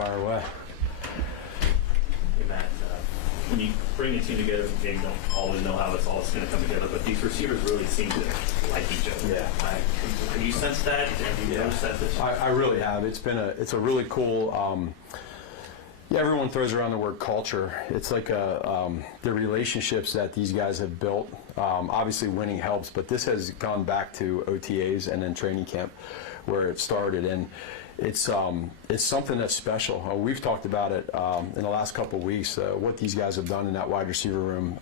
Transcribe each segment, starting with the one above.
Fire away. Hey Matt, when you bring a team together, maybe don't always know how it's all going to come together, but these receivers really seem to like each other. Yeah. Have you sensed that? Have you noticed that this year? I really have. It's a really cool. Everyone throws around the word culture. It's like the relationships that these guys have built. Obviously, winning helps, but this has gone back to OTAs and then training camp, where it started, and it's something that's special. We've talked about it in the last couple of weeks. What these guys have done in that wide receiver room.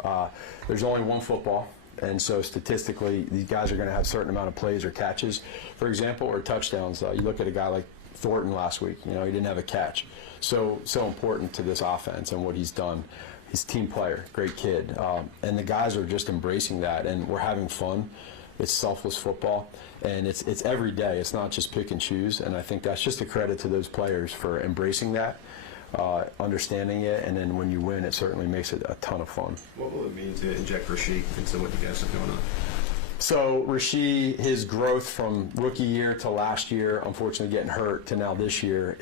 There's only one football. And so statistically, these guys are going to have a certain amount of plays or catches, for example, or touchdowns. You look at a guy like Thornton last week. He didn't have a catch. So important to this offense and what he's done. He's a team player, great kid. And the guys are just embracing that, and we're having fun. It's selfless football, and it's every day. It's not just pick and choose, and I think that's just a credit to those players for embracing that, understanding it, and then when you win, it certainly makes it a ton of fun. What will it mean to inject Rasheed into what you guys have going on? So Rasheed, his growth from rookie year to last year, unfortunately getting hurt, to now this year,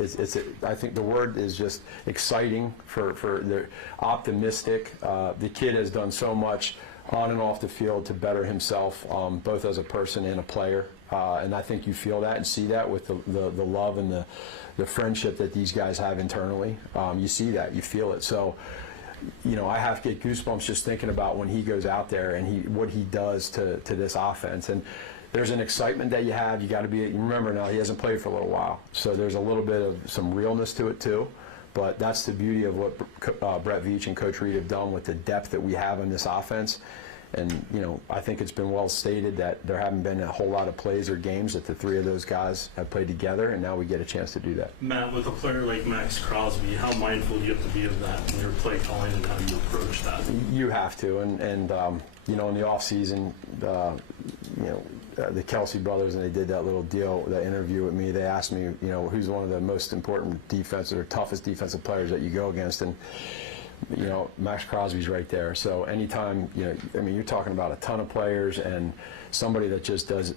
I think the word is just exciting, for the optimistic. The kid has done so much on and off the field to better himself, both as a person and a player. And I think you feel that and see that with the love and the friendship that these guys have internally. You see that, you feel it. So, I have to get goosebumps just thinking about when he goes out there and what he does to this offense. And there's an excitement that you have. You got to remember now, he hasn't played for a little while, so there's a little bit of some realness to it too. But that's the beauty of what Brett Veach and Coach Reed have done with the depth that we have in this offense. And, I think it's been well stated that there haven't been a whole lot of plays or games that the three of those guys have played together, and now we get a chance to do that. Matt, with a player like Maxx Crosby, how mindful do you have to be of that in your play calling and how you approach that? You have to. And in the offseason, the Kelsey brothers, and they did that little deal, that interview with me. They asked me, who's one of the most important defensive or toughest defensive players that you go against, and Max Crosby's right there. So anytime, you're talking about a ton of players and somebody that just does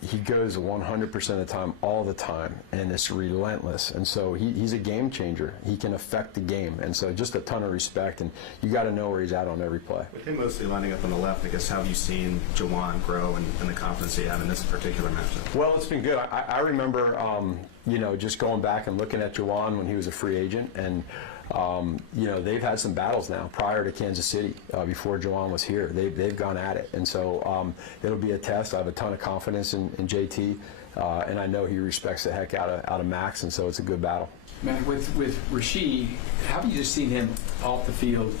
he goes 100% of the time, all the time, and it's relentless. And so he's a game changer. He can affect the game. And so just a ton of respect, and you got to know where he's at on every play. With him mostly lining up on the left, I guess, how have you seen Juwan grow and the confidence he had in this particular matchup? Well, it's been good. I remember, just going back and looking at Juwan when he was a free agent, and they've had some battles now prior to Kansas City, before Juwan was here. They've gone at it, and so it'll be a test. I have a ton of confidence in JT, and I know he respects the heck out of Max, and so it's a good battle. Matt, with Rasheed, how have you just seen him off the field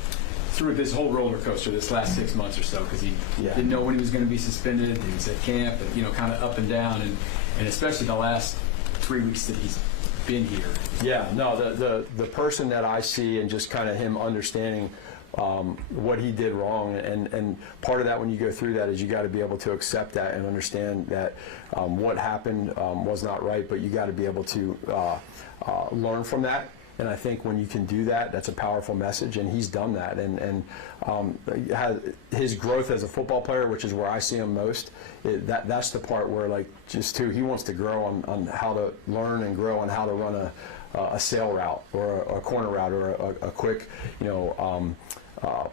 through this whole roller coaster this last 6 months or so? Because he didn't know when he was going to be suspended. He was at camp, and kind of up and down, and especially the last 3 weeks that he's been here. Yeah, no, the person that I see, and just kind of him understanding what he did wrong, and part of that when you go through that is you got to be able to accept that and understand that what happened was not right, but you got to be able to learn from that. And I think when you can do that, that's a powerful message, and he's done that. And his growth as a football player, which is where I see him most, that's the part where, he wants to grow on how to learn and grow on how to run a sail route or a corner route or a quick,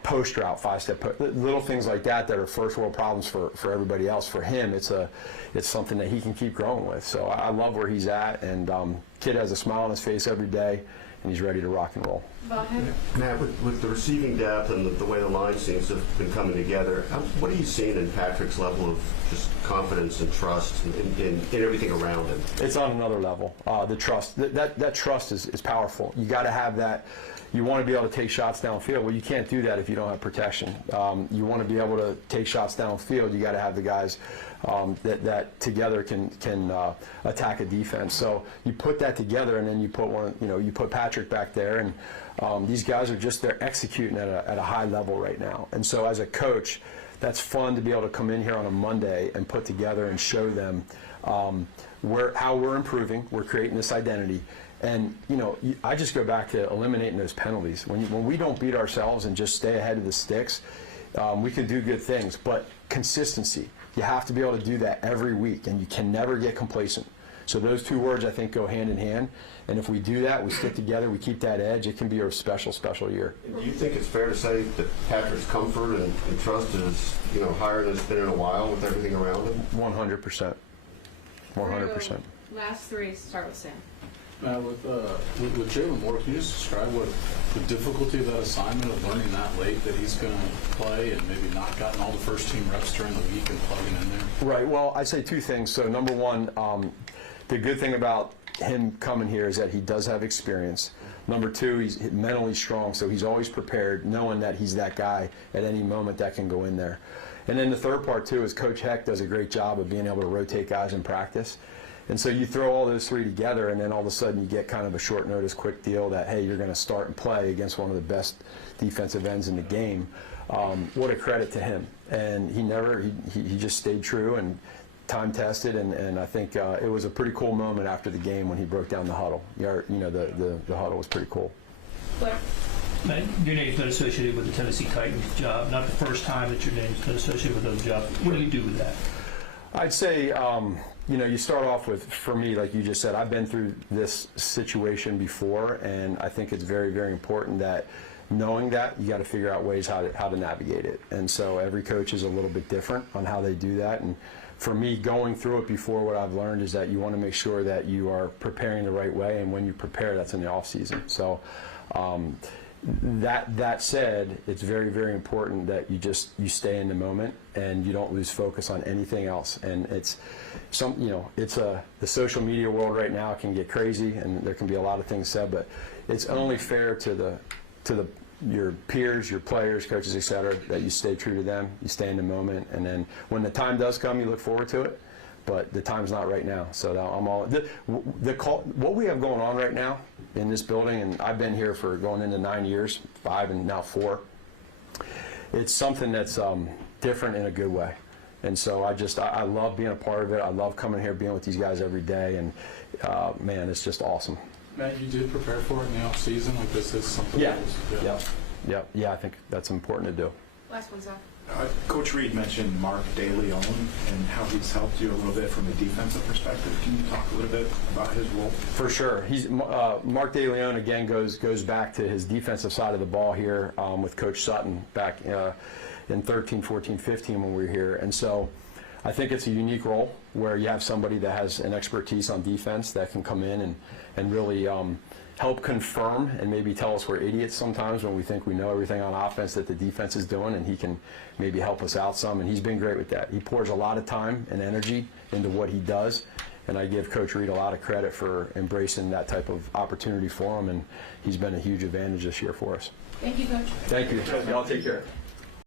post route, five-step, little things like that are first world problems for everybody else. For him, it's something that he can keep growing with. So I love where he's at, and kid has a smile on his face every day, and he's ready to rock and roll. Matt, with the receiving depth and the way the line seems to have been coming together, what are you seeing in Patrick's level of just confidence and trust in everything around him? It's on another level. The trust, that trust is powerful. You got to have that. You want to be able to take shots downfield. Well, you can't do that if you don't have protection. You want to be able to take shots downfield. You got to have the guys that together can attack a defense. So you put that together, and then you put you put Patrick back there, and these guys are they're executing at a high level right now. And so as a coach, that's fun to be able to come in here on a Monday and put together and show them how we're improving. We're creating this identity. And, I just go back to eliminating those penalties. When we don't beat ourselves and just stay ahead of the sticks, we can do good things. But consistency, you have to be able to do that every week, and you can never get complacent. So those two words, I think, go hand in hand. And if we do that, we stick together, we keep that edge, it can be a special, special year. Do you think it's fair to say that Patrick's comfort and trust is, higher than it's been in a while with everything around him? 100%. 100%. Last three, start with Sam. With Jalen Moore, can you just describe what the difficulty of that assignment of learning that late that he's going to play and maybe not gotten all the first team reps during the week and plugging in there? Right. Well, I'd say two things. So number one, the good thing about him coming here is that he does have experience. Number two, he's mentally strong, so he's always prepared, knowing that he's that guy at any moment that can go in there. And then the third part, too, is Coach Heck does a great job of being able to rotate guys in practice. And so you throw all those three together, and then all of a sudden you get kind of a short notice, quick deal that, hey, you're going to start and play against one of the best defensive ends in the game. What a credit to him. And he just stayed true and time tested, and I think it was a pretty cool moment after the game when he broke down the huddle. The huddle was pretty cool. Blair. Matt, your name's been associated with the Tennessee Titans job. Not the first time that your name's been associated with those jobs. What do you do with that? I'd say, you start off with, for me, like you just said, I've been through this situation before, and I think it's very, very important that knowing that, you got to figure out ways how to navigate it. And so every coach is a little bit different on how they do that. And for me, going through it before, what I've learned is that you want to make sure that you are preparing the right way, and when you prepare, that's in the off season. So that said, it's very, very important that you stay in the moment and you don't lose focus on anything else. And the social media world right now can get crazy, and there can be a lot of things said, but it's only fair to your peers, your players, coaches, etc., that you stay true to them, you stay in the moment, and then when the time does come, you look forward to it. But the time's not right now, so I'm all. What we have going on right now in this building, and I've been here for going into 9 years, 5 and now 4. It's something that's different in a good way, and so I love being a part of it. I love coming here, being with these guys every day, and man, it's just awesome. Matt, you did prepare for it in the off season, like this is something. Yeah. Yeah. I think that's important to do. Last one, Zach. Coach Reed mentioned Mark DeLeon and how he's helped you a little bit from a defensive perspective. Can you talk a little bit about his role? For sure. He's Mark DeLeon, again, goes back to his defensive side of the ball here with Coach Sutton back in 13, 14, 15 when we were here. And so I think it's a unique role where you have somebody that has an expertise on defense that can come in and really help confirm and maybe tell us we're idiots sometimes when we think we know everything on offense that the defense is doing, and he can maybe help us out some, and he's been great with that. He pours a lot of time and energy into what he does, and I give Coach Reed a lot of credit for embracing that type of opportunity for him, and he's been a huge advantage this year for us. Thank you, Coach. Thank you. Y'all take care.